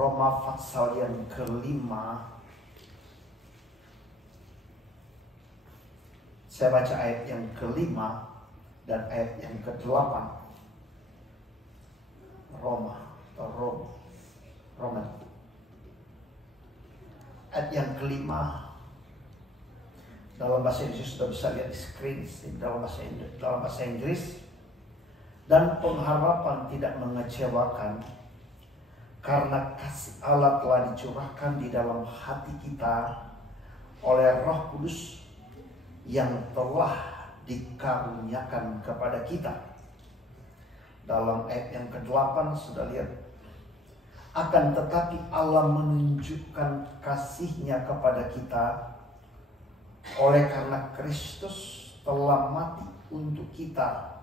Roma pasal yang kelima. Saya baca ayat yang kelima dan ayat yang ke-8. Roma. Ayat yang kelima dalam bahasa Inggris, sudah bisa lihat di screen, dalam bahasa Inggris. Dan pengharapan tidak mengecewakan, karena kasih Allah telah dicurahkan di dalam hati kita oleh Roh Kudus yang telah dikaruniakan kepada kita. Dalam ayat yang ke-8 sudah lihat. Akan tetapi Allah menunjukkan kasih-Nya kepada kita oleh karena Kristus telah mati untuk kita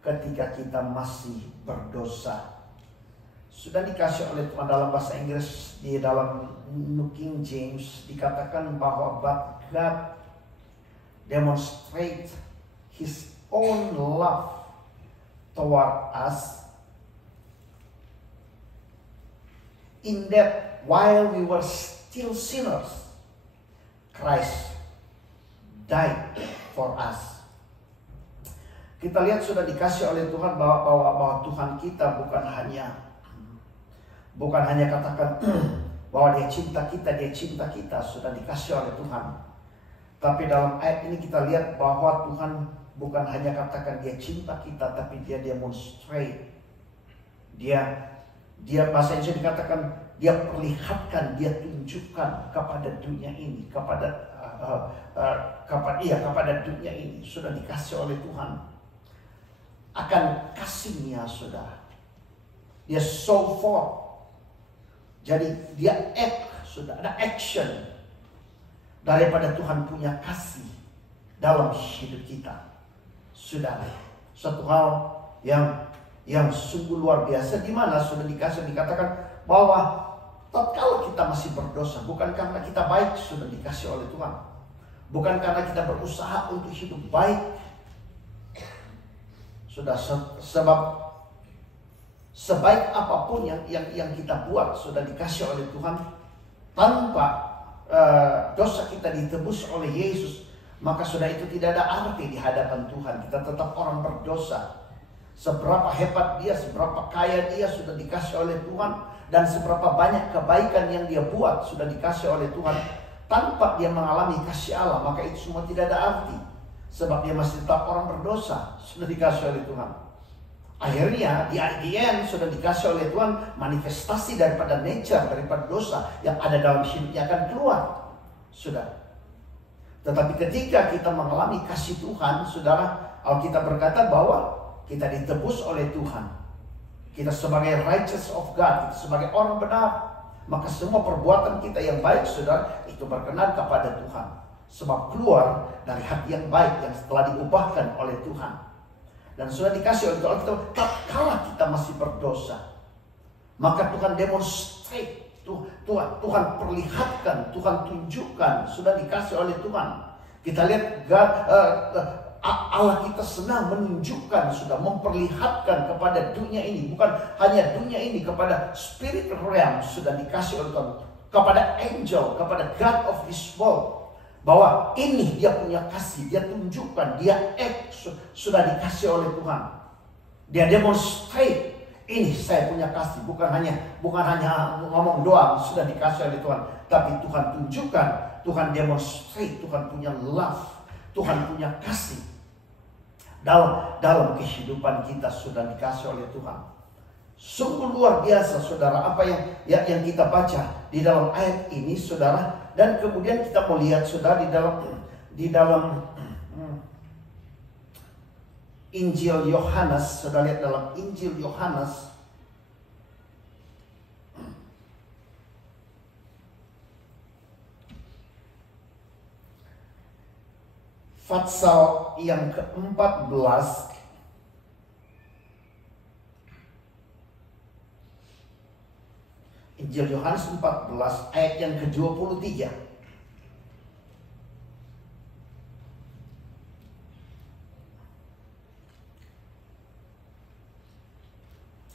ketika kita masih berdosa. Sudah dikasih oleh Tuhan dalam bahasa Inggris, di dalam New King James dikatakan bahwa but God demonstrate His own love toward us in that while we were still sinners, Christ died for us. Kita lihat sudah dikasih oleh Tuhan bahwa Tuhan kita bukan hanya katakan bahwa dia cinta kita, sudah dikasih oleh Tuhan. Tapi dalam ayat ini kita lihat bahwa Tuhan bukan hanya katakan dia cinta kita, tapi dia demonstrate. Dia bahasa Indonesia dikatakan dia perlihatkan, dia tunjukkan kepada dunia ini, kepada dunia ini. Sudah dikasih oleh Tuhan akan kasih-Nya, sudah dia show forth. Jadi dia act, sudah ada action daripada Tuhan punya kasih dalam hidup kita. Sudah satu hal yang sungguh luar biasa, di mana sudah dikatakan bahwa tatkala kita masih berdosa, bukan karena kita baik, sudah dikasih oleh Tuhan. Bukan karena kita berusaha untuk hidup baik. Sudah sebab sebaik apapun yang kita buat, sudah dikasih oleh Tuhan, tanpa dosa kita ditebus oleh Yesus, maka sudah itu tidak ada arti di hadapan Tuhan. Kita tetap orang berdosa. Seberapa hebat dia, seberapa kaya dia, sudah dikasih oleh Tuhan. Dan seberapa banyak kebaikan yang dia buat, sudah dikasih oleh Tuhan. Tanpa dia mengalami kasih Allah, maka itu semua tidak ada arti. Sebab dia masih tetap orang berdosa, sudah dikasih oleh Tuhan. Akhirnya di end sudah dikasih oleh Tuhan, manifestasi daripada nature, daripada dosa yang ada dalam hidupnya akan keluar. Sudah. Tetapi ketika kita mengalami kasih Tuhan, saudara, Alkitab berkata bahwa kita ditebus oleh Tuhan. Kita sebagai righteous of God, kita sebagai orang benar, maka semua perbuatan kita yang baik, saudara, itu berkenan kepada Tuhan. Sebab keluar dari hati yang baik yang setelah diubahkan oleh Tuhan. Dan sudah dikasih oleh Tuhan, tatkala kita masih berdosa, maka Tuhan demonstrate, Tuhan perlihatkan, Tuhan tunjukkan, sudah dikasih oleh Tuhan. Kita lihat Allah kita senang menunjukkan, sudah memperlihatkan kepada dunia ini, bukan hanya dunia ini, kepada spirit realm sudah dikasih oleh Tuhan, kepada angel, kepada God of this world, bahwa ini dia punya kasih, dia tunjukkan, dia act, sudah dikasih oleh Tuhan. Dia demonstrate, ini saya punya kasih, bukan hanya ngomong doang, sudah dikasih oleh Tuhan, tapi Tuhan tunjukkan, Tuhan demonstrate, Tuhan punya love, Tuhan punya kasih dalam kehidupan kita, sudah dikasih oleh Tuhan. Sungguh luar biasa, saudara, apa yang kita baca di dalam ayat ini, saudara. Dan kemudian kita mau lihat, saudara, di dalam Injil Yohanes, saudara lihat dalam Injil Yohanes pasal yang ke-14 Injil Yohanes 14 ayat yang ke-23.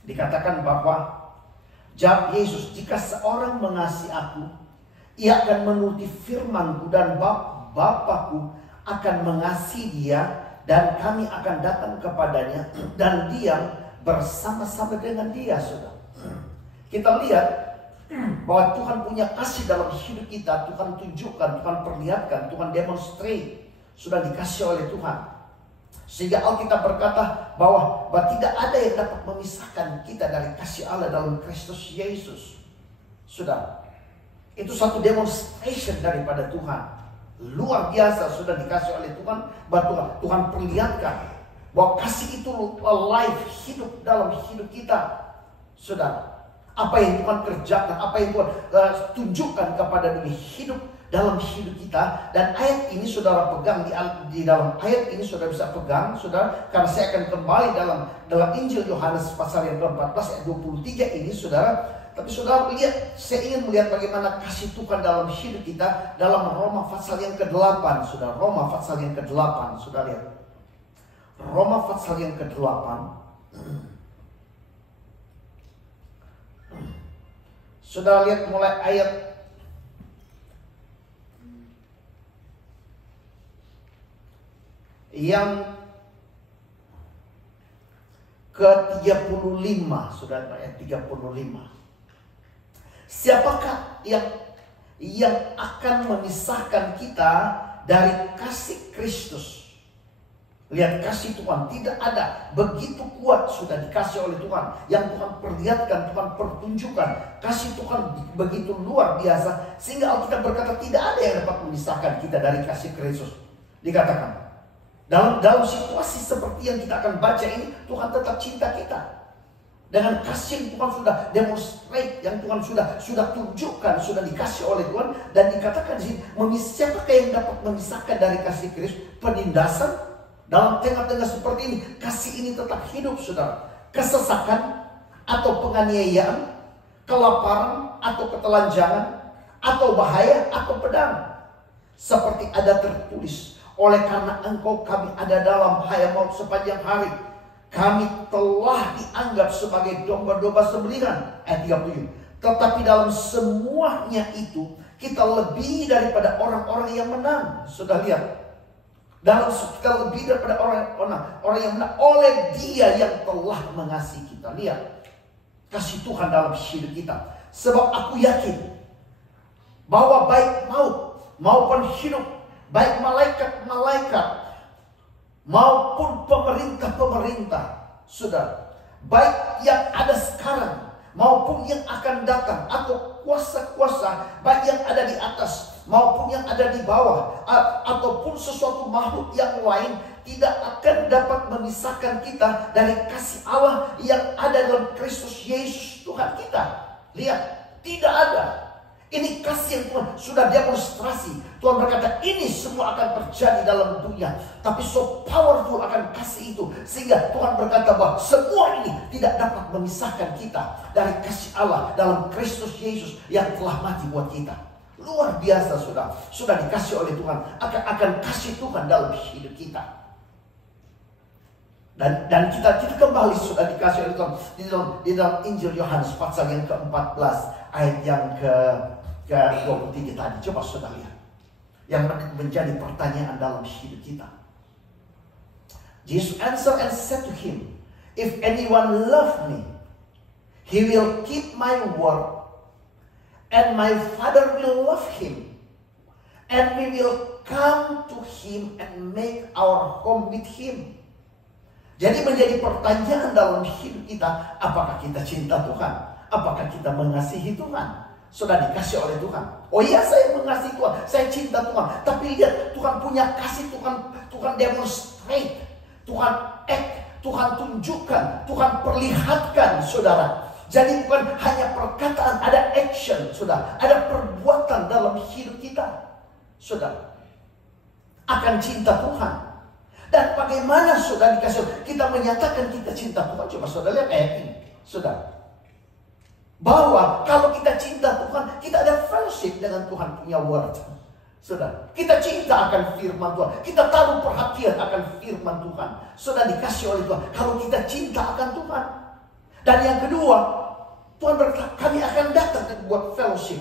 Dikatakan bahwa Jawab Yesus, jika seorang mengasihi aku, ia akan menuruti firman-Ku, dan Bapa-Ku akan mengasihi dia, dan kami akan datang kepadanya dan diam bersama-sama dengan dia. Saudara, kita lihat bahwa Tuhan punya kasih dalam hidup kita. Tuhan tunjukkan, Tuhan perlihatkan, Tuhan demonstrate, sudah dikasih oleh Tuhan. Sehingga Alkitab berkata bahwa tidak ada yang dapat memisahkan kita dari kasih Allah dalam Kristus Yesus. Sudah, itu satu demonstration daripada Tuhan. Luar biasa sudah dikasih oleh Tuhan. Bahwa Tuhan perlihatkan bahwa kasih itu life, hidup dalam hidup kita. Sudah, apa yang Tuhan kerjakan, apa yang Tuhan tunjukkan kepada dunia, hidup dalam hidup kita. Dan ayat ini saudara pegang, di dalam ayat ini saudara bisa pegang, saudara, karena saya akan kembali dalam Injil Yohanes pasal yang ke-14 ayat 23 ini, saudara. Tapi saudara lihat, saya ingin melihat bagaimana kasih Tuhan dalam hidup kita dalam Roma pasal yang ke-8, saudara. Roma pasal yang ke-8, saudara lihat. Roma pasal yang ke-8. Saudara lihat mulai ayat yang ke-35, saudara, ayat 35. Siapakah yang akan memisahkan kita dari kasih Kristus? Lihat, kasih Tuhan tidak ada, begitu kuat sudah dikasih oleh Tuhan. Yang Tuhan perlihatkan, Tuhan pertunjukkan. Kasih Tuhan begitu luar biasa, sehingga Alkitab berkata tidak ada yang dapat memisahkan kita dari kasih Kristus. Dikatakan dalam situasi seperti yang kita akan baca ini, Tuhan tetap cinta kita. Dengan kasih yang Tuhan sudah demonstrate, yang Tuhan sudah tunjukkan, sudah dikasih oleh Tuhan. Dan dikatakan di sini, siapakah yang dapat memisahkan dari kasih Kristus? Penindasan dalam tengah-tengah seperti ini, kasih ini tetap hidup, saudara. Kesesakan atau penganiayaan, kelaparan atau ketelanjangan, atau bahaya atau pedang. Seperti ada tertulis, oleh karena engkau kami ada dalam bahaya maut sepanjang hari. Kami telah dianggap sebagai domba-domba sembelihan. Ayat 37. Tetapi dalam semuanya itu, kita lebih daripada orang-orang yang menang. Sudah lihat, dalam kita lebih daripada orang yang menang oleh Dia yang telah mengasihi kita. Lihat kasih Tuhan dalam hidup kita. Sebab aku yakin bahwa baik maut maupun hidup, baik malaikat-malaikat maupun pemerintah-pemerintah, sudah, baik yang ada sekarang maupun yang akan datang, atau kuasa-kuasa, baik yang ada di atas maupun yang ada di bawah, ataupun sesuatu makhluk yang lain, tidak akan dapat memisahkan kita dari kasih Allah yang ada dalam Kristus Yesus Tuhan kita. Lihat, tidak ada. Ini kasih yang Tuhan sudah demonstrasi. Tuhan berkata ini semua akan terjadi dalam dunia, tapi so powerful akan kasih itu, sehingga Tuhan berkata bahwa semua ini tidak dapat memisahkan kita dari kasih Allah dalam Kristus Yesus yang telah mati buat kita. Luar biasa, sudah dikasih oleh Tuhan, akan kasih Tuhan dalam hidup kita. Dan kita kembali sudah dikasih oleh Tuhan di dalam Injil Yohanes pasal yang ke-14 ayat yang ke-23 tadi. Coba saudara lihat, yang menjadi pertanyaan dalam hidup kita. Jesus answered and said to him, if anyone love me, he will keep my word, and my Father will love him, and we will come to him and make our home with him. Jadi menjadi pertanyaan dalam hidup kita, apakah kita cinta Tuhan? Apakah kita mengasihi Tuhan? Sudah dikasih oleh Tuhan. Oh iya, saya mengasihi Tuhan, saya cinta Tuhan. Tapi lihat, Tuhan punya kasih, Tuhan demonstrate, Tuhan act, Tuhan tunjukkan, Tuhan perlihatkan, saudara. Jadi bukan hanya perkataan, ada action, saudara. Ada perbuatan dalam hidup kita, saudara, akan cinta Tuhan. Dan bagaimana saudara dikasih, kita menyatakan kita cinta Tuhan. Coba saudara lihat ayat ini, saudara. Bahwa kalau kita cinta Tuhan, kita ada fellowship dengan Tuhan punya word. Saudara, kita cinta akan firman Tuhan, kita taruh perhatian akan firman Tuhan. Saudara, dikasih oleh Tuhan kalau kita cinta akan Tuhan. Dan yang kedua, Tuhan berkata, kami akan datang dan buat fellowship.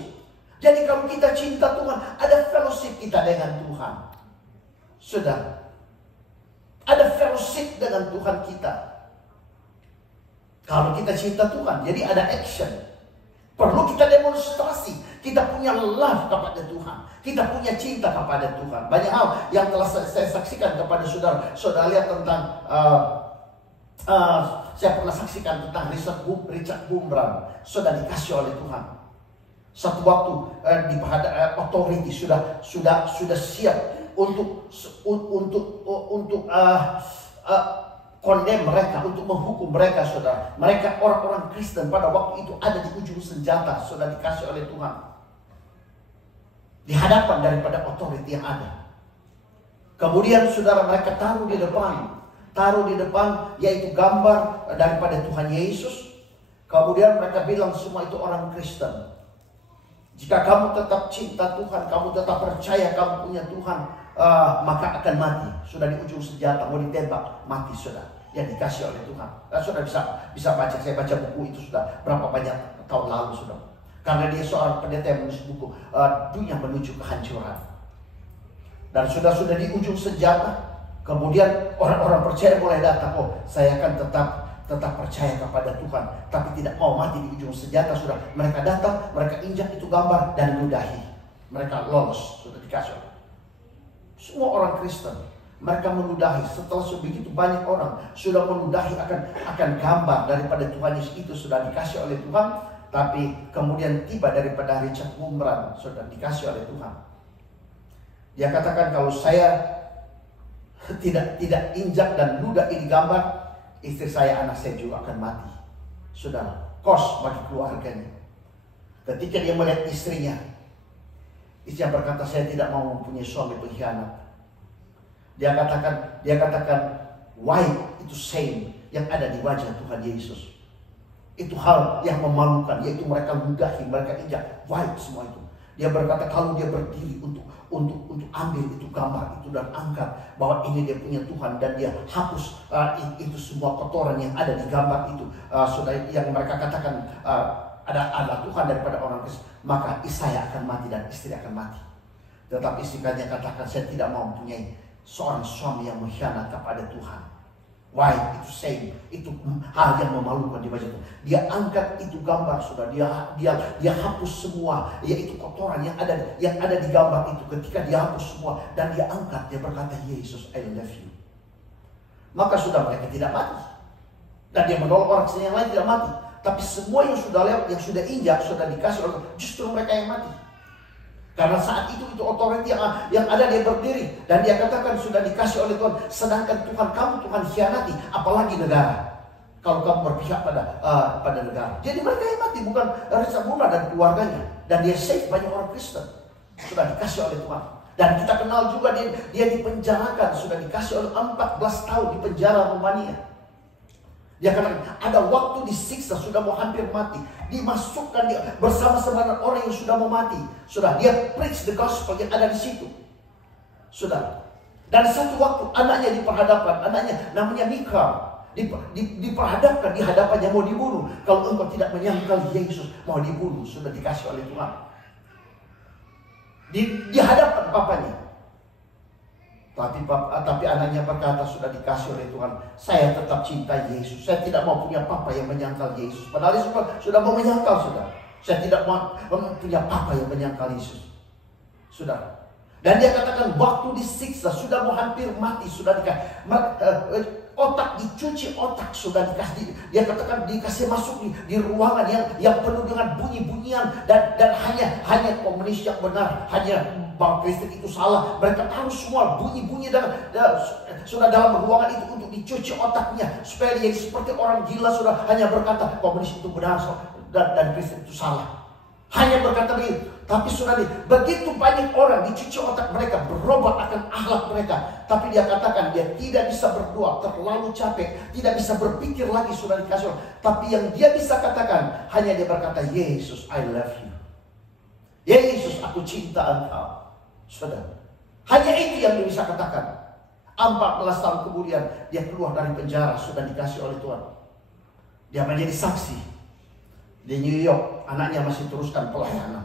Jadi kalau kita cinta Tuhan, ada fellowship kita dengan Tuhan. Sudah. Ada fellowship dengan Tuhan kita. Kalau kita cinta Tuhan, jadi ada action. Perlu kita demonstrasi. Kita punya love kepada Tuhan. Kita punya cinta kepada Tuhan. Banyak hal yang telah saya saksikan kepada saudara. Saudara lihat tentang saya pernah saksikan tentang Richard Bumbram. Sudah dikasih oleh Tuhan. Satu waktu di authority sudah siap untuk condemn mereka, untuk menghukum mereka, saudara. Mereka orang-orang Kristen pada waktu itu ada di ujung senjata, sudah dikasih oleh Tuhan. Di hadapan daripada authority yang ada. Kemudian saudara, mereka taruh di depan yaitu gambar daripada Tuhan Yesus. Kemudian mereka bilang semua itu orang Kristen. Jika kamu tetap cinta Tuhan, kamu tetap percaya kamu punya Tuhan, maka akan mati. Sudah di ujung senjata, mau ditembak, mati sudah. Yang dikasih oleh Tuhan. Sudah bisa baca, saya baca buku itu sudah berapa banyak tahun lalu sudah. Karena dia seorang pendeta yang menulis buku dunia menuju kehancuran. Dan sudah di ujung senjata. Kemudian orang-orang percaya mulai datang. Oh, saya akan tetap percaya kepada Tuhan, tapi tidak mau mati di ujung senjata. Sudah mereka datang, mereka injak itu gambar dan ludahi. Mereka lolos, sudah dikasih. Semua orang Kristen, mereka meludahi. Setelah sebegitu banyak orang sudah meludahi akan gambar daripada Tuhan Yesus, itu sudah dikasih oleh Tuhan. Tapi kemudian tiba daripada Richard Bumbram, sudah dikasih oleh Tuhan. Dia katakan, kalau saya tidak injak dan ludah ini gambar, istri saya, anak saya juga akan mati. Sudah kos bagi keluarganya. Ketika dia melihat istrinya berkata, saya tidak mau mempunyai suami pengkhianat. Dia katakan white itu shame yang ada di wajah Tuhan Yesus. Itu hal yang memalukan, yaitu mereka ludahi, mereka injak white semua itu. Dia berkata, kalau dia berdiri untuk ambil itu gambar itu dan angkat bahwa ini dia punya Tuhan, dan dia hapus itu semua kotoran yang ada di gambar itu, yang mereka katakan ada Tuhan daripada orang Kristen, maka saya akan mati dan istri akan mati. Tetapi istrinya katakan, saya tidak mau mempunyai seorang suami yang mengkhianat kepada Tuhan. Why? Itu shame, itu hal yang memalukan di wajah Tuhan. Dia angkat itu gambar, sudah dia hapus semua, yaitu kotoran yang ada di gambar itu. Ketika dia hapus semua dan dia angkat, dia berkata, Yesus, I love you. Maka sudah mereka tidak mati, dan dia menolong orang yang lain tidak mati. Tapi semua yang sudah lewat, yang sudah injak, sudah dikasih oleh, justru mereka yang mati. Karena saat itu otoritas yang ada dia berdiri. Dan dia katakan sudah dikasih oleh Tuhan. Sedangkan kamu Tuhan khianati. Apalagi negara. Kalau kamu berpihak pada negara. Jadi mereka yang mati. Bukan Richard Bumbram dan keluarganya. Dan dia save banyak orang Kristen. Sudah dikasih oleh Tuhan. Dan kita kenal juga dia dipenjarakan. Sudah dikasih oleh 14 tahun di penjara Rumania. Dia katakan ada waktu disiksa, sudah mau hampir mati, dimasukkan dia bersama-sama dengan orang yang sudah mau mati. Sudah dia preach the gospel yang ada di situ. Sudah. Dan satu waktu anaknya diperhadapkan, anaknya namanya Mika, diperhadapkan di hadapannya mau dibunuh. Kalau engkau tidak menyangkal Yesus, mau dibunuh. Sudah dikasih oleh Tuhan. Di hadapan papanya. Tapi anaknya berkata, sudah dikasih oleh Tuhan, saya tetap cinta Yesus. Saya tidak mau punya papa yang menyangkal Yesus. Padahal sudah mau menyangkal sudah. Saya tidak mau punya papa yang menyangkal Yesus. Sudah. Dan dia katakan waktu disiksa, sudah mau hampir mati, sudah dikasih otak dicuci, otak sudah dikasih. Dia katakan dikasih masuk di ruangan yang penuh dengan bunyi-bunyian dan hanya komunis yang benar, hanya Bang Kristen itu salah. Mereka taruh semua bunyi-bunyi dan sudah dalam ruangan itu untuk dicuci otaknya supaya dia seperti orang gila, sudah hanya berkata komunis itu benar dan Kristen itu salah. Hanya berkata begitu. Tapi sudah begitu banyak orang dicuci otak mereka, berubah akan akhlak mereka. Tapi dia katakan dia tidak bisa berdoa, terlalu capek, tidak bisa berpikir lagi, sudah dikasih. Tapi yang dia bisa katakan hanya dia berkata, Yesus, I love you. Yesus, aku cinta engkau. Sudah. Hanya itu yang dia bisa katakan. 14 tahun kemudian dia keluar dari penjara, sudah dikasih oleh Tuhan. Dia menjadi saksi. Di New York, anaknya masih teruskan pelayanan.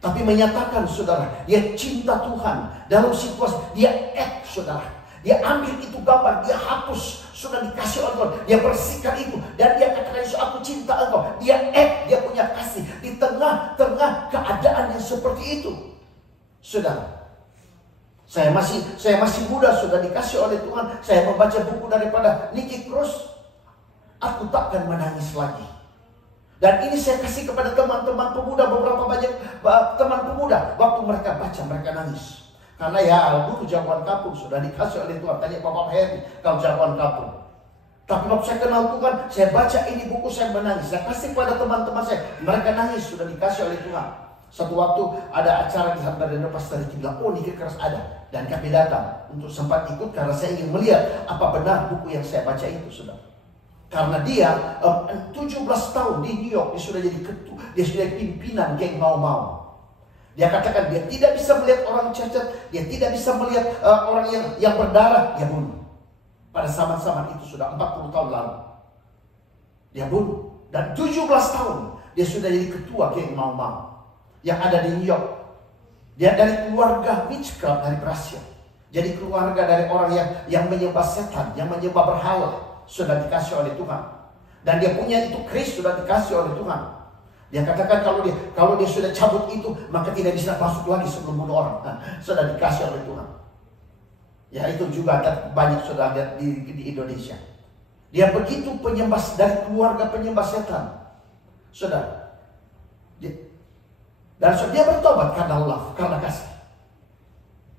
Tapi menyatakan, saudara, dia cinta Tuhan. Dalam situasi, dia act, saudara. Dia ambil itu gambar, dia hapus. Sudah dikasih oleh Tuhan, dia bersihkan itu. Dan dia katakan, Yesus, aku cinta engkau. Dia act, dia punya kasih. Di tengah-tengah keadaan yang seperti itu. Saudara, saya masih muda, sudah dikasih oleh Tuhan. Saya membaca buku daripada Nicky Cruz. Aku takkan menangis lagi. Dan ini saya kasih kepada teman-teman pemuda, beberapa banyak teman pemuda. Waktu mereka baca, mereka nangis. Karena ya dulu jagoan kapur sudah dikasih oleh Tuhan. Tanya Bapak Heri kalau jagoan kapur. Tapi waktu saya kenal Tuhan, saya baca ini buku, saya menangis. Saya kasih kepada teman-teman saya, mereka nangis, sudah dikasih oleh Tuhan. Satu waktu ada acara di Samarinda, Pastor Ricky bilang, oh Nicky Cruz ada. Dan kami datang untuk sempat ikut karena saya ingin melihat apa benar buku yang saya baca itu, saudara. Karena dia 17 tahun di New York, dia sudah jadi ketua, dia sudah pimpinan geng mau-mau. Dia katakan dia tidak bisa melihat orang cacat, dia tidak bisa melihat orang yang berdarah, dia bunuh. Pada zaman-zaman itu sudah 40 tahun lalu. Dia bunuh. Dan 17 tahun dia sudah jadi ketua geng mau-mau yang ada di New York. Dia dari keluarga witchcraft dari Brasil. Jadi keluarga dari orang yang menyembah setan, yang menyembah berhala. Sudah dikasih oleh Tuhan. Dan dia punya itu keris, sudah dikasih oleh Tuhan. Dia katakan kalau dia sudah cabut itu, maka tidak bisa masuk lagi sebelum bunuh orang. Nah, sudah dikasih oleh Tuhan. Ya itu juga banyak sudah lihat di Indonesia. Dia begitu penyembah, dari keluarga penyembah setan. Sudah. Dan dia bertobat karena love, karena kasih.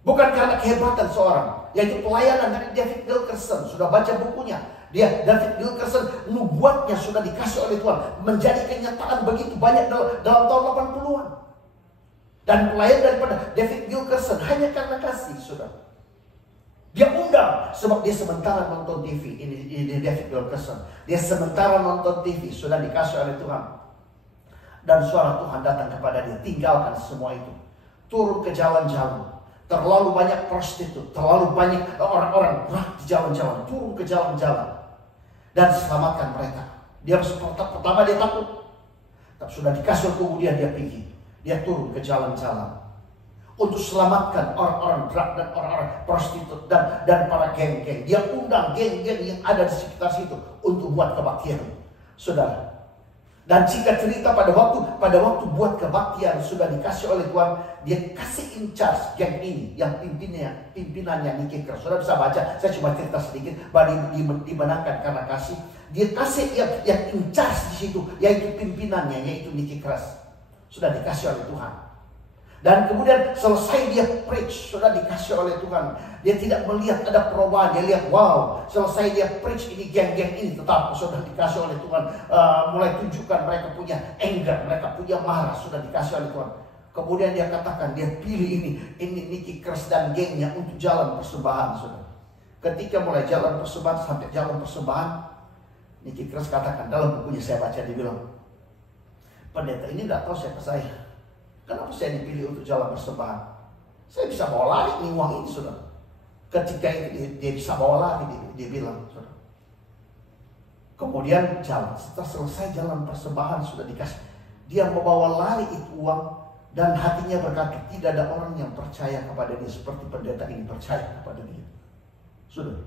Bukan karena kehebatan seorang. Yaitu pelayanan dari David Wilkerson. Sudah baca bukunya. David Wilkerson, nubuatnya sudah dikasih oleh Tuhan. Menjadi kenyataan begitu banyak dalam tahun 80-an. Dan pelayan daripada David Wilkerson hanya karena kasih, saudara. Dia undang, sebab dia sementara nonton TV. Ini David Wilkerson. Dia sementara nonton TV, sudah dikasih oleh Tuhan. Dan suara Tuhan datang kepada dia. Tinggalkan semua itu. Turun ke jalan-jalan. Terlalu banyak prostitut, terlalu banyak orang-orang berat di jalan-jalan. Turun ke jalan-jalan. Dan selamatkan mereka. Dia pertama dia takut. Tapi sudah dikasih kemudian dia pergi. Dia turun ke jalan-jalan. Untuk selamatkan orang-orang drug dan orang-orang prostitut dan para geng-geng. Dia undang geng-geng yang ada di sekitar situ untuk buat kebaktian. Saudara. Dan jika cerita pada waktu buat kebaktian sudah dikasih oleh Tuhan, dia kasih in charge geng ini yang pimpinannya Nicky Cruz. Saudara bisa baca, saya cuma cerita sedikit, bahwa dimenangkan karena kasih. Dia kasih yang in charge di situ, yaitu pimpinannya, yaitu Nicky Cruz. Sudah dikasih oleh Tuhan. Dan kemudian selesai dia preach, sudah dikasih oleh Tuhan. Dia tidak melihat ada perubahan, dia lihat wow, selesai dia preach ini geng-geng ini tetap sudah dikasih oleh Tuhan. Mulai tunjukkan mereka punya anger, mereka punya marah, sudah dikasih oleh Tuhan. Kemudian dia katakan dia pilih ini Nicky Cruz dan gengnya untuk jalan persembahan, saudara. Ketika mulai jalan persembahan sampai jalan persembahan, Nicky Cruz katakan dalam bukunya saya baca, dia bilang, pendeta ini tidak tahu siapa saya. Kenapa saya dipilih untuk jalan persembahan? Saya bisa bawa lari nih uang ini, saudara. Ketika itu dia bisa bawa lari, dia bilang, saudara. Kemudian jalan, setelah selesai jalan persembahan sudah dikasih, dia membawa lari itu uang dan hatinya berkata, tidak ada orang yang percaya kepada dia seperti pendeta ini percaya kepada dia. Sudah.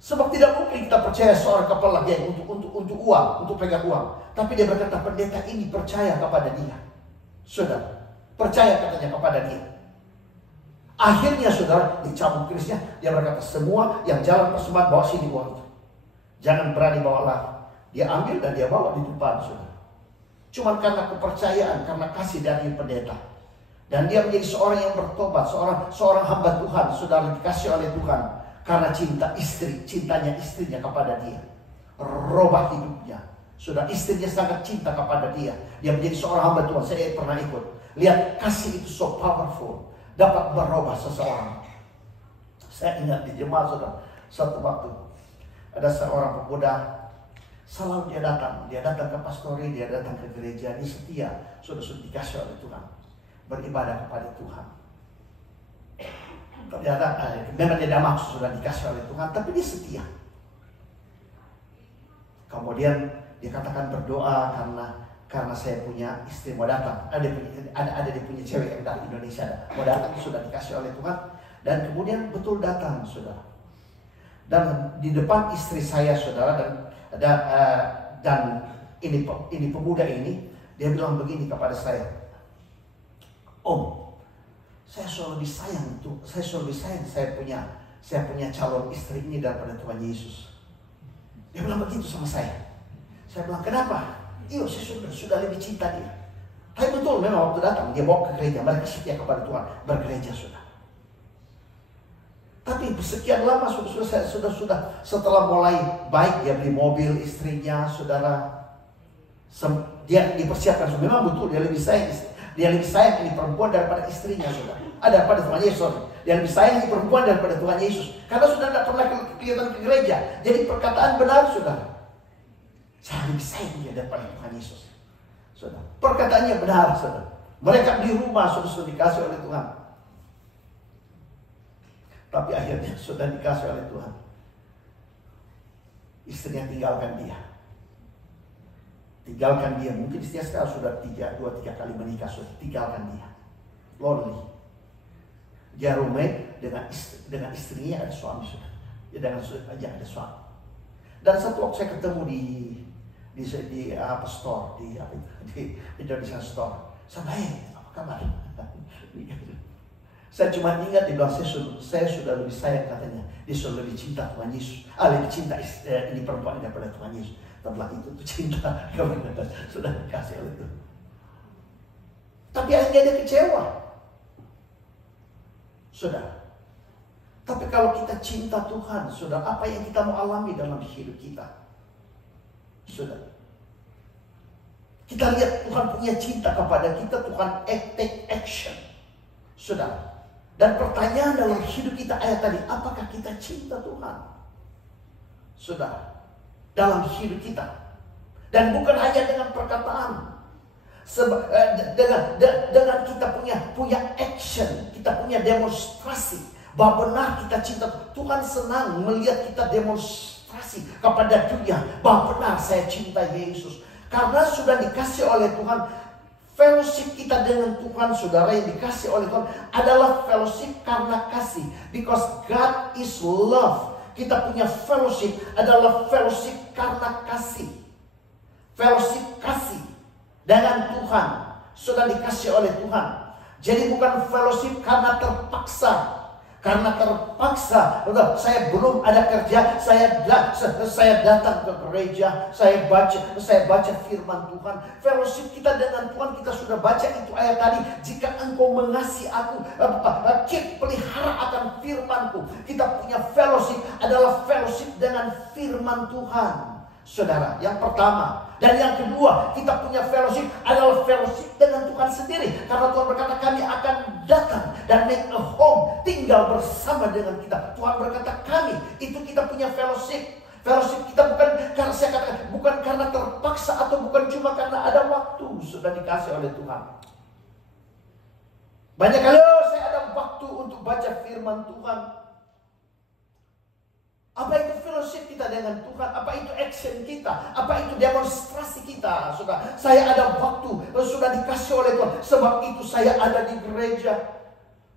Sebab tidak mungkin kita percaya seorang kepala geng untuk uang, untuk pegang uang. Tapi dia berkata, pendeta ini percaya kepada dia. Saudara, percaya katanya kepada dia. Akhirnya saudara, dicabut kerisnya, dia berkata, semua yang jalan persembahan bawa sini uang itu. Jangan berani bawa lagi. Dia ambil dan dia bawa di depan, saudara. Cuma karena kepercayaan, karena kasih dari pendeta. Dan dia menjadi seorang yang bertobat, seorang hamba Tuhan, saudara, dikasih oleh Tuhan. Karena cintanya istrinya kepada dia. Robah hidupnya. Sudah istrinya sangat cinta kepada dia. Dia menjadi seorang hamba Tuhan. Saya pernah ikut. Lihat kasih itu so powerful. Dapat merubah seseorang. Saya ingat di jemaah saudara. Satu waktu. Ada seorang pemuda. Selalu dia datang. Dia datang ke pastori. Dia datang ke gereja. Dia setia. Sudah dikasih oleh Tuhan. Beribadah kepada Tuhan. Ternyata memang dia tidak maksud sudah dikasih oleh Tuhan. Tapi dia setia. Kemudian Dia katakan berdoa karena saya punya istri mau datang. Ada dia punya cewek yang dari Indonesia mau datang, sudah dikasih oleh Tuhan. Dan kemudian betul datang, saudara. Dan di depan istri saya, saudara, dan ini pemuda ini, dia bilang begini kepada saya, Om, saya selalu lebih sayang saya punya calon istri ini daripada Tuhan Yesus. Dia bilang begitu sama saya. Saya bilang, kenapa? Iya, saya sudah lebih cinta dia. Tapi betul, memang waktu datang dia bawa ke gereja, mereka setia kepada Tuhan, bergereja, sudah. Tapi sekian lama sudah setelah mulai baik, dia beli mobil istrinya, saudara. Dia dipersiapkan, memang betul dia lebih sayang ini perempuan daripada istrinya, saudara. Daripada Tuhan Yesus. Dia lebih sayang ini perempuan daripada Tuhan Yesus. Karena sudah tidak pernah kelihatan ke gereja. Jadi perkataan benar, saudara. Saya lebih sayang dia daripada Tuhan Yesus, saudara. Perkataannya benar, saudara. Mereka beli rumah sudah dikasih oleh Tuhan. Tapi akhirnya sudah dikasih oleh Tuhan, istrinya tinggalkan dia. Mungkin istrinya sekarang sudah 2-3 kali menikah, sudah tinggalkan dia. Lonely. Dia roommate dengan istrinya, ada suami sudah. Ya, dengan aja ada suami. Dan satu waktu saya ketemu di store, di Indonesia Store. Saya, apa kabar? Saya cuma ingat dia bilang, saya sudah lebih sayang, katanya. Dia sudah lebih cinta Tuhan Yesus. Lebih cinta ini perempuan daripada Tuhan Yesus. Setelah itu cinta kepada sudah dikasih oleh Tuhan. Tapi akhirnya dia kecewa, saudara. Tapi kalau kita cinta Tuhan, saudara, apa yang kita mau alami dalam hidup kita, saudara? Kita lihat Tuhan punya cinta kepada kita, Tuhan take action, saudara. Dan pertanyaan dalam hidup kita ayat tadi, apakah kita cinta Tuhan, saudara, dalam hidup kita? Dan bukan hanya dengan perkataan, dengan kita punya action, kita punya demonstrasi bahwa benar kita cinta Tuhan. Senang melihat kita demonstrasi kepada dunia bahwa benar saya cinta Yesus, karena sudah dikasih oleh Tuhan. Fellowship kita dengan Tuhan, saudara, yang dikasih oleh Tuhan adalah fellowship karena kasih. Because God is love. Kita punya fellowship adalah fellowship karena kasih. Fellowship kasih dengan Tuhan sudah dikasih oleh Tuhan. Jadi bukan fellowship karena terpaksa. Karena terpaksa, saya belum ada kerja, saya datang ke gereja, saya baca firman Tuhan. Fellowship kita dengan Tuhan, kita sudah baca itu ayat tadi. Jika engkau mengasihi aku, pelihara akan firmanku. Kita punya fellowship adalah fellowship dengan firman Tuhan, saudara. Yang pertama. Dan yang kedua, kita punya fellowship adalah fellowship dengan Tuhan sendiri. Karena Tuhan berkata, kami akan datang dan make a home, tinggal bersama dengan kita. Tuhan berkata kami, itu kita punya fellowship. Fellowship kita bukan karena, saya katakan, bukan karena terpaksa atau bukan cuma karena ada waktu, sudah dikasih oleh Tuhan. Banyak kali saya ada waktu untuk baca firman Tuhan. Apa itu fellowship kita dengan Tuhan? Apa itu action kita? Apa itu demonstrasi kita? Saudara, saya ada waktu, sudah dikasih oleh Tuhan. Sebab itu saya ada di gereja.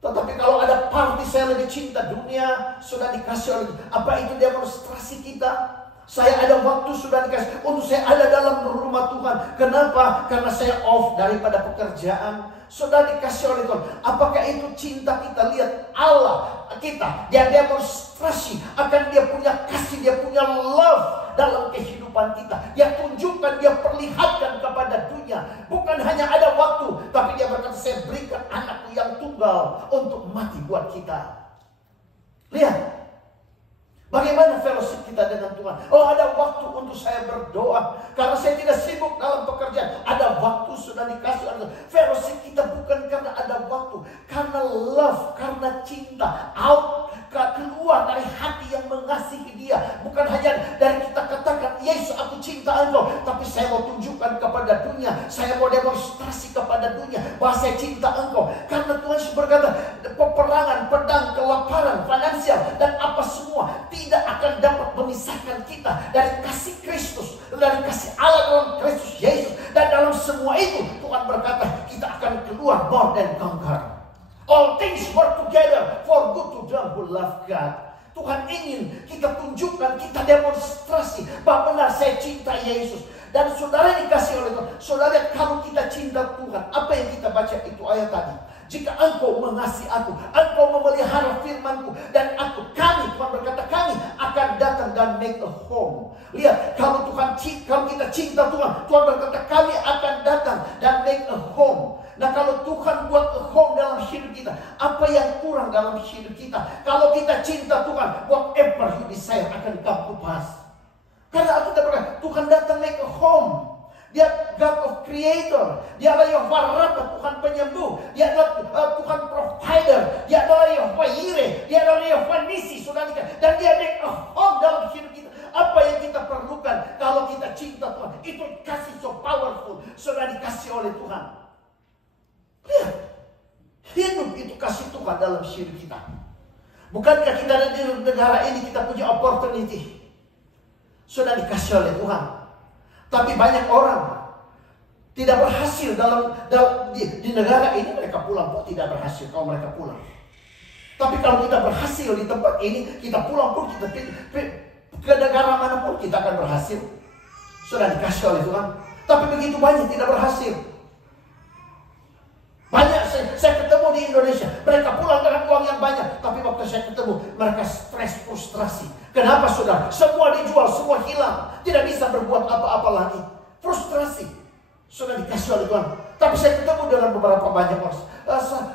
Tetapi kalau ada party, saya lebih cinta dunia, sudah dikasih oleh Tuhan. Apa itu demonstrasi kita? Saya ada waktu, sudah dikasih untuk saya ada dalam rumah Tuhan. Kenapa? Karena saya off daripada pekerjaan. Sudah dikasih oleh Tuhan. Apakah itu cinta kita? Lihat Allah kita, dia demonstrasi akan dia punya kasih, dia punya love dalam kehidupan kita. Dia tunjukkan, dia perlihatkan kepada dunia. Bukan hanya ada waktu, tapi dia berkata, saya berikan anakku yang tunggal untuk mati buat kita. Lihat bagaimana fellowship kita dengan Tuhan. Ada waktu untuk saya berdoa, karena saya tidak sibuk dalam pekerjaan. Ada waktu sudah dikasih oleh Tuhan. Fellowship kita bukan karena ada waktu, karena love, karena cinta. keluar dari hati yang mengasihi Dia. Bukan hanya dari kita katakan, Yesus aku cinta Engkau, tapi saya mau tunjukkan kepada dunia, saya mau demonstrasi kepada dunia bahwa saya cinta Engkau. Karena Tuhan Yesus berkata, peperangan, pedang, kelaparan, finansial, dan apa semua tidak akan dapat memisahkan kita dari kasih Kristus, dari kasih Allah dalam Kristus Yesus. Dan dalam semua itu Tuhan berkata, kita akan keluar more than conquer. All things work together for good to them who love God. Tuhan ingin kita tunjukkan, kita demonstrasi bahwa benar saya cinta Yesus. Dan saudara dikasih oleh Tuhan. Saudara, kalau kita cinta Tuhan, apa yang kita baca itu ayat tadi. Jika engkau mengasihi aku, engkau memelihara firman-Ku, dan kami, Tuhan berkata, kami akan datang dan make a home. Lihat, kalau kita cinta Tuhan, Tuhan berkata, kami akan datang dan make a home. Nah, kalau Tuhan buat a home dalam hidup kita, apa yang kurang dalam hidup kita? Kalau kita cinta Tuhan, whatever you desire akan come to pass. Karena kita berkata, Tuhan datang make a home. Dia God of Creator. Dia adalah Yehova Rafa, Tuhan penyembuh. Dia adalah Tuhan Provider. Dia adalah Yehova Yire. Dia adalah Yehova Nisi, saudara. Dan Dia make a home dalam hidup kita. Apa yang kita perlukan kalau kita cinta Tuhan? Itu kasih so powerful, sudah dikasih oleh Tuhan. Lihat, hidup itu kasih Tuhan dalam hidup kita. Bukankah kita ada di negara ini, kita punya opportunity, sudah dikasih oleh Tuhan. Tapi banyak orang tidak berhasil di negara ini. Mereka pulang pun tidak berhasil kalau mereka pulang. Tapi kalau kita berhasil di tempat ini, kita pulang pun, kita ke negara manapun kita akan berhasil. Sudah dikasih oleh Tuhan. Tapi begitu banyak tidak berhasil. Banyak saya ketemu di Indonesia, mereka pulang dengan uang yang banyak, tapi waktu saya ketemu mereka stres, frustrasi. Kenapa saudara? Semua dijual, semua hilang, tidak bisa berbuat apa-apa lagi. Frustrasi. Sudah dikasih oleh Tuhan. Tapi saya ketemu dengan beberapa banyak orang.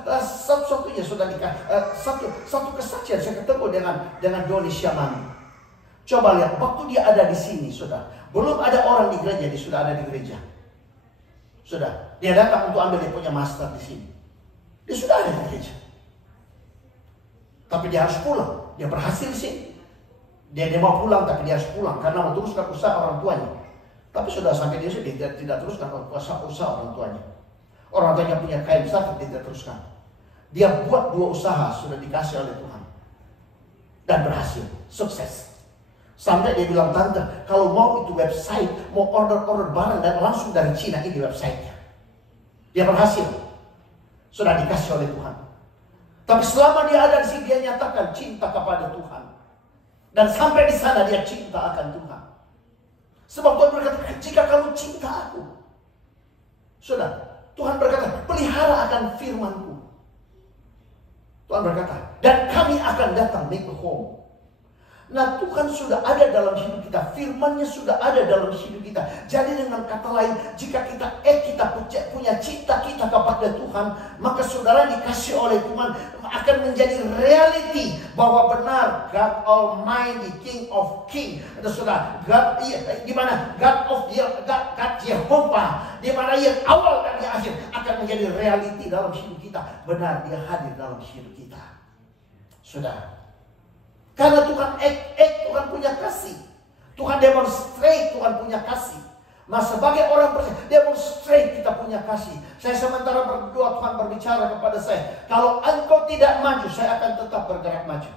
Satu-satunya sudah dikasih. Satu kesaksian saya ketemu dengan Doni Syamani. Coba lihat, waktu dia ada di sini, sudah belum ada orang di gereja, dia sudah ada di gereja. Sudah, dia datang untuk ambil dia punya master di sini. Dia sudah ada di gereja. Tapi dia harus pulang. Dia berhasil sih. Dia mau pulang, tapi dia harus pulang karena mau teruskan usaha orang tuanya. Tapi sudah sampai dia tidak teruskan usaha orang tuanya. Orang tuanya punya kain besar, tapi dia tidak teruskan. Dia buat 2 usaha, sudah dikasih oleh Tuhan. Dan berhasil, sukses. Sampai dia bilang, tante, kalau mau itu website, mau order barang dan langsung dari Cina, ini websitenya. Dia berhasil. Sudah dikasih oleh Tuhan. Tapi selama dia ada di sini, dia nyatakan cinta kepada Tuhan. Dan sampai di sana dia cinta akan Tuhan. Sebab Tuhan berkata, jika kamu cinta aku, sudah, Tuhan berkata, pelihara akan firman-Ku. Tuhan berkata, dan kami akan datang make a home. Nah, Tuhan sudah ada dalam hidup kita, firman-Nya sudah ada dalam hidup kita. Jadi dengan kata lain, jika kita punya cinta kita kepada Tuhan, maka saudara dikasih oleh Tuhan akan menjadi reality bahwa benar God Almighty, King of King. Saudara, di mana God Jehovah, di mana yang awal dan yang akhir akan menjadi reality dalam hidup kita. Benar, Dia hadir dalam hidup kita. Saudara, karena Tuhan Tuhan punya kasih. Tuhan demonstrate Tuhan punya kasih. Nah, sebagai orang percaya, demonstrate kita punya kasih. Saya sementara berdoa, Tuhan berbicara kepada saya, kalau engkau tidak maju, saya akan tetap bergerak maju.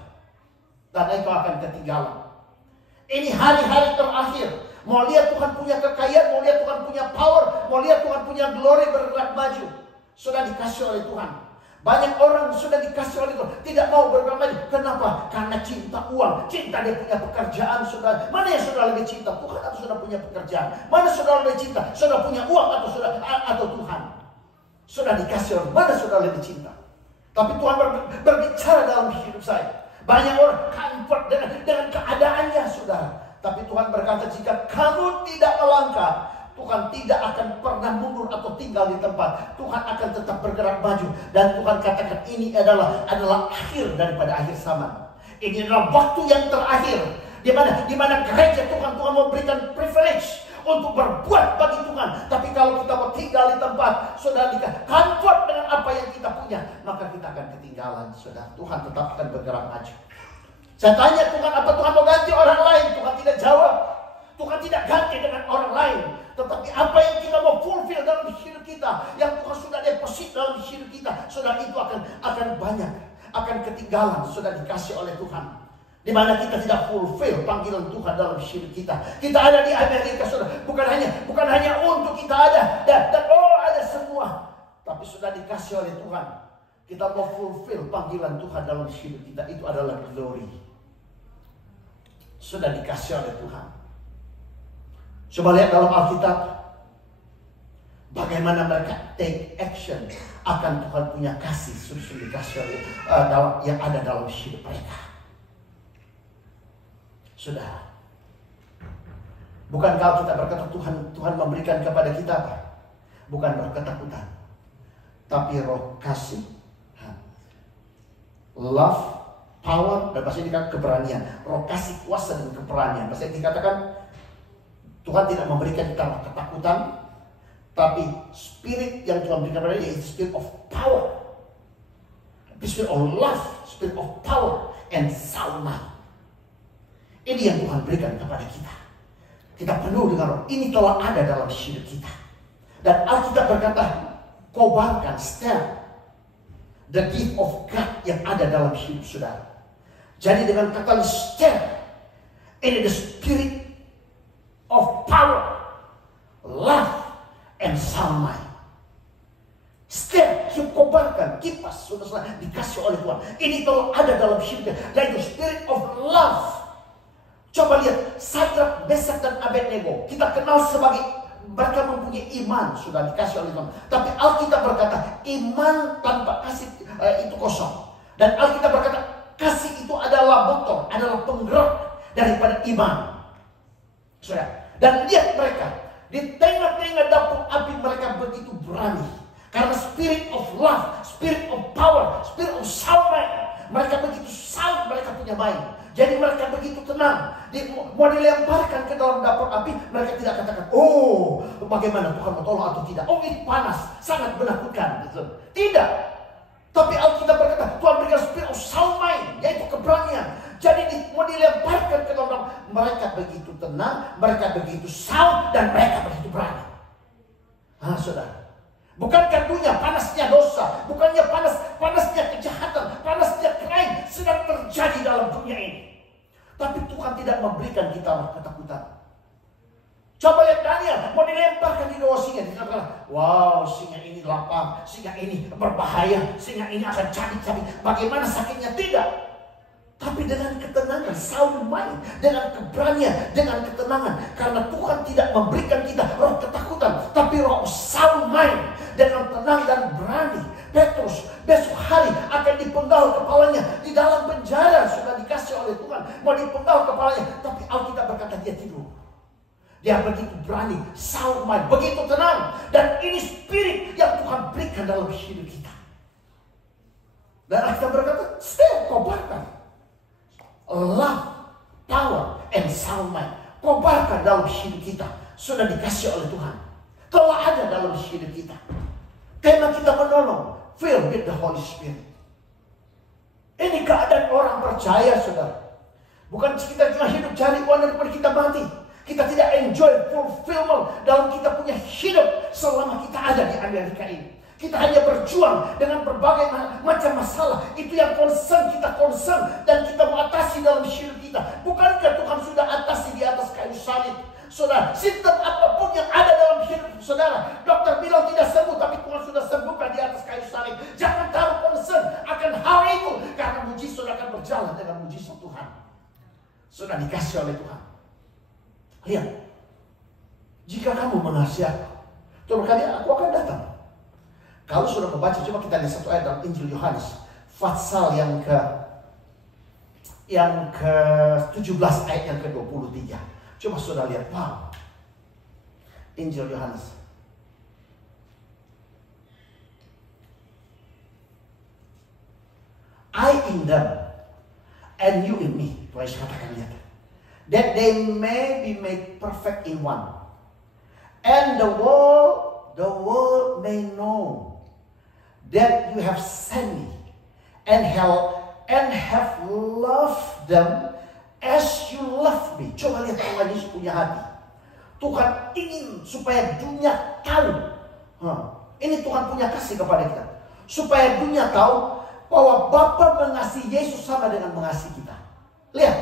Dan engkau akan ketinggalan. Ini hari-hari terakhir. Mau lihat Tuhan punya kekayaan, mau lihat Tuhan punya power, mau lihat Tuhan punya glory, bergerak maju. Sudah dikasih oleh Tuhan. Banyak orang sudah dikasih oleh Tuhan, tidak mau bergerak maju. Kenapa? Karena cinta uang, cinta dia punya pekerjaan. Saudara, mana yang sudah lebih cinta, Tuhan atau sudah punya pekerjaan? Mana sudah lebih cinta, sudah punya uang atau Tuhan? Sudah dikasih oleh, mana sudah lebih cinta? Tapi Tuhan berbicara dalam hidup saya. Banyak orang comfort dengan keadaannya, saudara. Tapi Tuhan berkata, jika kamu tidak melangkah, Tuhan tidak akan pernah mundur atau tinggal di tempat. Tuhan akan tetap bergerak maju. Dan Tuhan katakan ini adalah akhir daripada akhir zaman. Ini adalah waktu yang terakhir. Di mana gereja Tuhan mau berikan privilege untuk berbuat bagi Tuhan. Tapi kalau kita mau tinggal di tempat, saudara, comfort dengan apa yang kita punya, maka kita akan ketinggalan, saudara. Tuhan tetap akan bergerak maju. Saya tanya Tuhan, apa Tuhan mau ganti orang lain? Tuhan tidak jawab. Tuhan tidak ganti dengan orang lain. Tetapi apa yang kita mau fulfill dalam hidup kita, yang Tuhan sudah deposit dalam hidup kita, saudara, itu akan banyak, akan ketinggalan, sudah dikasih oleh Tuhan. Di mana kita tidak fulfill panggilan Tuhan dalam hidup kita. Kita ada di Amerika, saudara, bukan hanya untuk kita ada dan ada semua, tapi sudah dikasih oleh Tuhan. Kita mau fulfill panggilan Tuhan dalam hidup kita, itu adalah glory. Sudah dikasih oleh Tuhan. Coba lihat dalam Alkitab, bagaimana mereka take action akan Tuhan punya kasih sudah dikasih oleh yang ada dalam hidup mereka. Sudah. Bukan kalau kita berkata Tuhan memberikan kepada kita apa? Bukan roh ketakutan, tapi roh kasih, love, power, dan bahasa ini kan keberanian. Roh kasih, kuasa, dan keberanian. Bahasa ini dikatakan Tuhan tidak memberikan kita roh ketakutan, tapi spirit yang Tuhan berikan kepada dia yaitu spirit of power, spirit of love, spirit of power, and sound mind. Ini yang Tuhan berikan kepada kita. Kita penuh dengan roh. Ini telah ada dalam hidup kita. Dan Alkitab berkata, kobarkan, stir the gift of God yang ada dalam hidup saudara. Jadi dengan kata stir, ini the spirit of power, love, and sound mind. Stir, kobarkan, kipas, saudara, dikasih oleh Tuhan. Ini telah ada dalam hidupnya, yaitu spirit of love. Coba lihat, Sadrak, Mesak, dan Abednego. Kita kenal sebagai mereka mempunyai iman, sudah dikasih oleh Tuhan. Tapi Alkitab berkata, iman tanpa kasih itu kosong. Dan Alkitab berkata, kasih itu adalah motor, adalah penggerak daripada iman. Saudara, dan lihat mereka di tengah-tengah dapur api, mereka begitu berani karena spirit of love, spirit of power, spirit of sound mind. Mereka begitu sound, mereka punya mind. Jadi mereka begitu tenang. Mau dilemparkan ke dalam dapur api, mereka tidak katakan, oh bagaimana Tuhan mau tolong atau tidak. Oh ini panas, sangat menakutkan. Tidak. Tapi Alkitab berkata, Tuhan berikan spirit of sound mind, yaitu keberanian. Jadi mau dilemparkan ke dalam, mereka begitu tenang, mereka begitu sound, dan mereka begitu berani. Saudara, bukankah dunia panasnya dosa, bukannya panasnya kejahatan, panasnya crime sedang terjadi dalam dunia ini. Tapi Tuhan tidak memberikan kita ketakutan. Coba lihat Daniel, mau dilemparkan di bawah singa, dikatakan, wow, singa ini lapar, singa ini berbahaya, singa ini akan cabik-cabik. Bagaimana sakitnya? Tidak. Tapi dengan ketenangan, sound mind, dengan keberanian, dengan ketenangan. Karena Tuhan tidak memberikan kita roh ketakutan, tapi roh sound mind, dengan tenang dan berani. Petrus besok hari akan dipenggal kepalanya di dalam penjara, sudah dikasih oleh Tuhan, mau dipenggal kepalanya. Tapi Alkitab berkata dia tidur. Dia begitu berani, sound mind, begitu tenang. Dan ini spirit yang Tuhan berikan dalam hidup kita. Dan Alkitab berkata, still kobarkan. Love, power, and sound mind. Kobarkan dalam hidup kita. Sudah dikasih oleh Tuhan. Telah ada dalam hidup kita. Tema kita menolong, filled with the Holy Spirit. Ini keadaan orang percaya, saudara. Bukan kita cuma hidup cari uang daripada kita mati. Kita tidak enjoy fulfillment dalam kita punya hidup selama kita ada di Amerika ini. Kita hanya berjuang dengan berbagai macam masalah. Itu yang concern dan kita mengatasi dalam hidup kita. Bukankah Tuhan sudah atasi di atas kayu salib? Saudara, simptom apapun yang ada dalam hidup saudara, dokter bilang tidak sembuh, tapi Tuhan sudah sembuhkan di atas kayu salib. Jangan taruh concern akan hal itu, karena mujizat akan berjalan dengan mujizat Tuhan. Sudah dikasih oleh Tuhan. Lihat, jika kamu mengasihi aku, terus kali aku akan datang. Kalau sudah membaca, coba kita lihat satu ayat dalam Injil Yohanes, pasal yang ke 17 ayat yang ke-23. Coba sudah lihat, wow. Injil Yohanes. I in them and you in me. Tuhan Yesus katakan, lihat. That they may be made perfect in one. And the world may know that you have sent me and have and have loved them as you love me. Coba lihat Tuhan Yesus punya hati. Tuhan ingin supaya dunia tahu. Ini Tuhan punya kasih kepada kita. Supaya dunia tahu bahwa Bapa mengasihi Yesus sama dengan mengasihi kita. Lihat.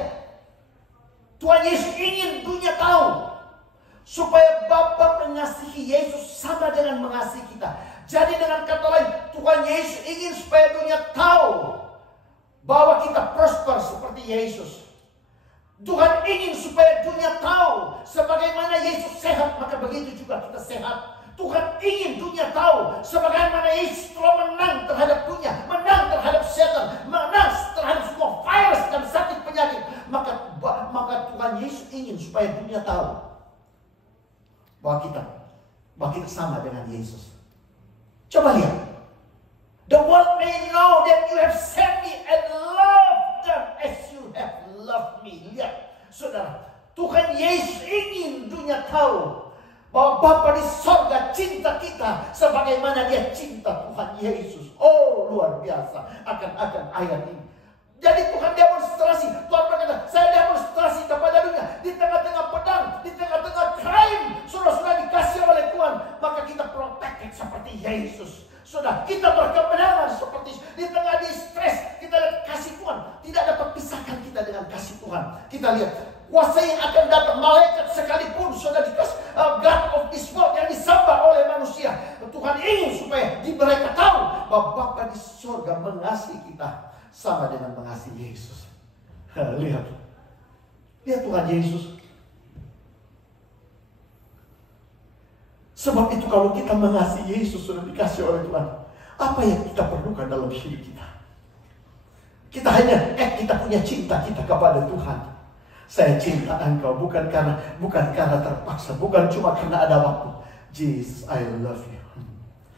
Tuhan Yesus ingin dunia tahu. Supaya Bapa mengasihi Yesus sama dengan mengasihi kita. Jadi dengan kata lain, Tuhan Yesus ingin supaya dunia tahu bahwa kita prosper seperti Yesus. Tuhan ingin supaya dunia tahu sebagaimana Yesus sehat, maka begitu juga kita sehat. Tuhan ingin dunia tahu sebagaimana Yesus telah menang terhadap dunia, menang terhadap setan, menang terhadap semua virus dan sakit penyakit. Maka Tuhan Yesus ingin supaya dunia tahu bahwa kita sama dengan Yesus. Coba lihat. The world may know that you have sent me and loved them as you have loved me. Lihat, saudara, Tuhan Yesus ingin dunia tahu bahwa Bapa di sorga cinta kita sebagaimana Dia cinta Tuhan Yesus. Oh, luar biasa akan ayat ini. Jadi Tuhan demonstrasi. Tuhan berkata, saya demonstrasi kepada dunia di tengah-tengah pedang, di tengah-tengah crime. Sudah dikasih oleh Tuhan, maka kita protected seperti Yesus. Sudah kita berkemenangan seperti di tengah distress. Kita lihat kasih Tuhan tidak dapat pisahkan kita dengan kasih Tuhan. Kita lihat kuasa yang akan datang, malaikat sekalipun sudah dikasih God of this world yang disembah oleh manusia. Tuhan ingin supaya mereka tahu bahwa Bapa di surga mengasihi kita sama dengan mengasihi Yesus. Lihat Tuhan Yesus. Sebab itu kalau kita mengasihi Yesus sudah dikasih oleh Tuhan, apa yang kita perlukan dalam hidup kita? Kita hanya kita punya cinta kita kepada Tuhan. Saya cinta Engkau bukan karena terpaksa, bukan cuma karena ada waktu. Jesus, I love you.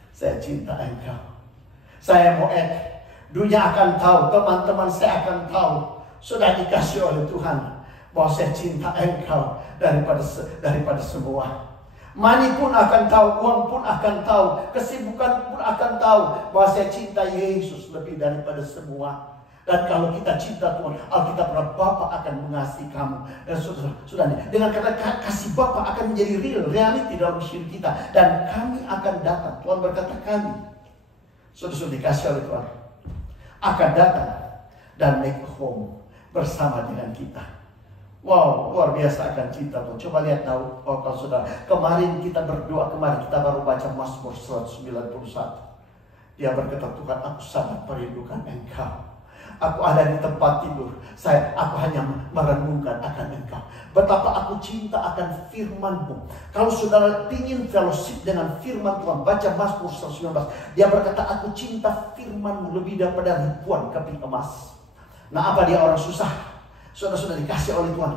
Saya cinta Engkau. Saya mau dunia akan tahu, teman-teman saya akan tahu, sudah dikasih oleh Tuhan bahwa saya cinta Engkau daripada semua. Money pun akan tahu, uang pun akan tahu, kesibukan pun akan tahu bahwa saya cinta Yesus lebih daripada semua. Dan kalau kita cinta Tuhan, Alkitab berkata Bapa akan mengasihi kamu. Dan sudah dengan kata kasih Bapa akan menjadi reality dalam hidup kita. Dan kami akan datang. Tuhan berkata kami, sudah dikasih oleh Tuhan, akan datang dan make home bersama dengan kita. Wow, luar biasa akan cinta Tuhan. Coba lihat Daud, kalau saudara. Kemarin kita berdoa, kemarin kita baru baca Mazmur 191. Dia berkata, Tuhan, aku sangat merindukan Engkau. Aku ada di tempat tidur. Aku hanya merenungkan akan Engkau. Betapa aku cinta akan firman-Mu. Kalau saudara ingin fellowship dengan firman Tuhan, baca Mazmur 119. Dia berkata, aku cinta firman-Mu lebih daripada ribuan keping emas. Nah, apa dia orang susah? Sudah dikasih oleh Tuhan.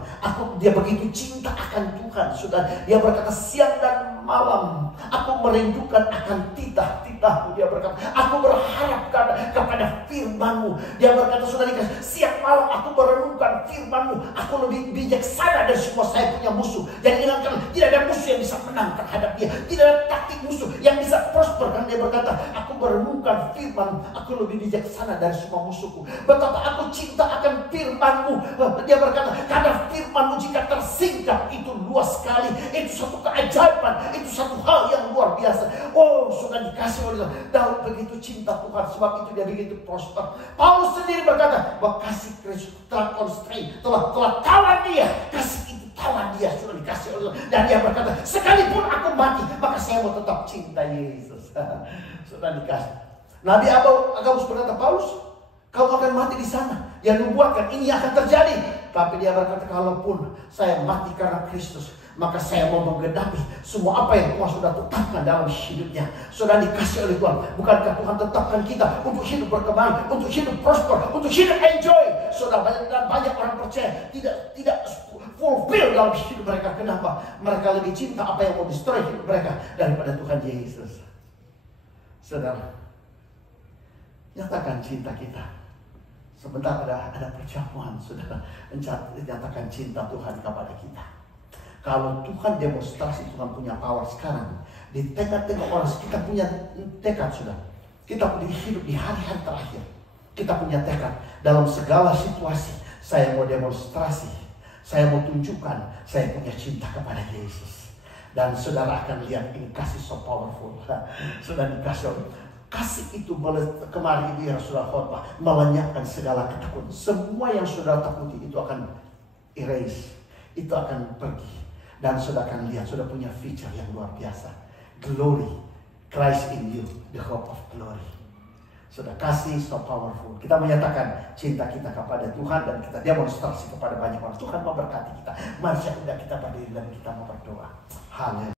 Dia begitu cinta akan Tuhan. Dia berkata siang dan malam aku merindukan akan titah-titah-Mu. Dia berkata aku berharap kepada firman-Mu. Dia berkata sudah dikasih siang malam aku merenungkan firman-Mu. Aku lebih bijaksana dari semua saya punya musuh. Jadi tidak ada musuh yang bisa menang terhadap dia. Tidak ada taktik musuh yang bisa prosper. Karena dia berkata aku merenungkan firman-Mu. Aku lebih bijaksana dari semua musuhku. Betapa aku cinta akan firman-Mu. Dia berkata, karena firman-Mu jika tersingkap itu luas sekali. Itu satu keajaiban. Itu satu hal yang luar biasa. Oh, sudah dikasih oleh Tuhan. Daud begitu cinta Tuhan. Sebab itu dia begitu prosper. Paulus sendiri berkata, bahwa kasih Kristus telah constrain. Telah tawan dia. Kasih itu tawan dia. Sudah dikasih oleh Tuhan. Dan dia berkata, sekalipun aku mati, maka saya mau tetap cinta Yesus. Sudah dikasih. Nabi Agabus berkata, Paulus, kamu akan mati di sana. Yang nubuatkan ini akan terjadi. Tapi dia berkata, kalaupun saya mati karena Kristus, maka saya mau menggenapi semua apa yang Tuhan sudah tetapkan dalam hidupnya. Sudah dikasih oleh Tuhan. Bukankah Tuhan tetapkan kita untuk hidup berkembang, untuk hidup prosper, untuk hidup enjoy. Sudah banyak orang percaya tidak fulfill dalam hidup mereka. Kenapa? Mereka lebih cinta apa yang mau destroy hidup mereka daripada Tuhan Yesus. Saudara, nyatakan cinta kita. Sebentar ada perjamuan, saudara. Nyatakan cinta Tuhan kepada kita. Kalau Tuhan demonstrasi, Tuhan punya power sekarang. Di tengah-tengah orang, kita punya tekad sudah. Kita hidup di hari-hari terakhir. Kita punya tekad dalam segala situasi. Saya mau demonstrasi, saya mau tunjukkan saya punya cinta kepada Yesus. Dan saudara akan lihat ini kasih so powerful. Sudah dikasih kasih itu kemarin ini Rasulullah khotbah melenyapkan segala ketakutan. Semua yang saudara takuti itu akan erase, itu akan pergi. Dan saudara akan lihat sudah punya feature yang luar biasa. Glory, Christ in you, the hope of glory. Sudah kasih so powerful. Kita menyatakan cinta kita kepada Tuhan dan kita demonstrasi kepada banyak orang. Tuhan memberkati kita. Mari kita berdiri dan kita mau berdoa. Haleluya.